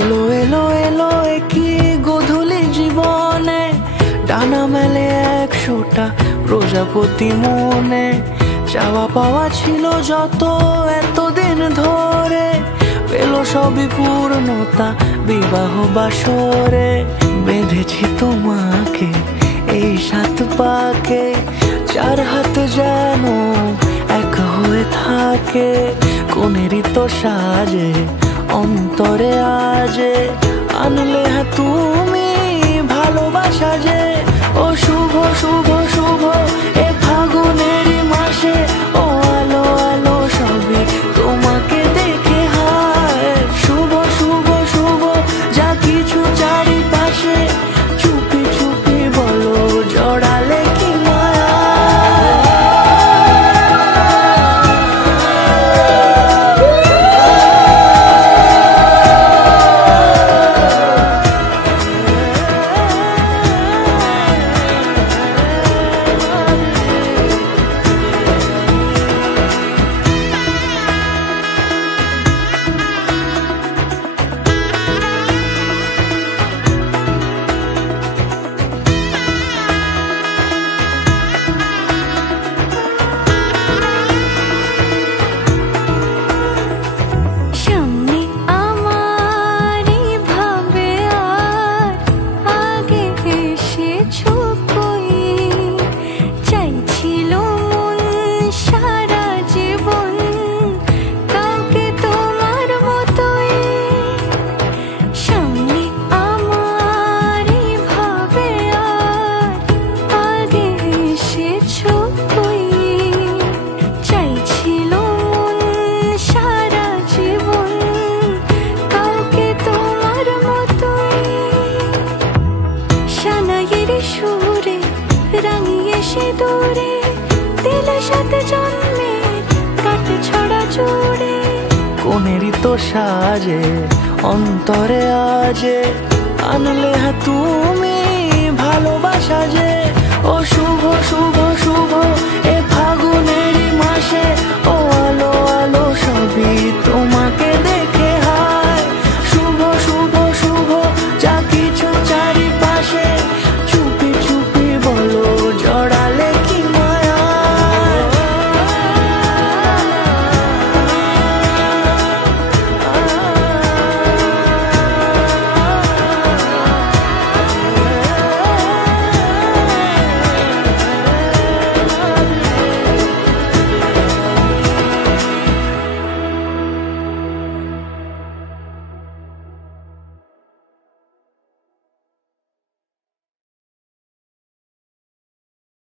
এলো এলো এলো কি গোধূলি জীবনে, ডানা মেলে 100টা প্রজাপতি মনে। চাওয়া পাওয়া ছিল যত এতদিন ধরে, পেল সবই পূর্ণতা বিবাহ বাসরে। বেঁধেছি তোমাকে এই 7 পাকে, 4 হাত যেন এক হয়ে থাকে। কোনেরই তো সাজে অন্তরে আজে, আনলে হ্যাঁ তুমি ভালোবাসা যে। ও শুভ শুভ শুভ এ ফাগুনেরই মাসে, ও আলো আলো সবই তোমাকে দেখে হায়। শুভ শুভ শুভ যা কিছু চারিপাশে, চুপি চুপি বলো জড়ালে কি মায়া। কোনেরই তো সাজে অন্তরে আজে, আনলে হ্যাঁ তুমি ভালোবাসা যে। ও শুভ শুভ শুভ এ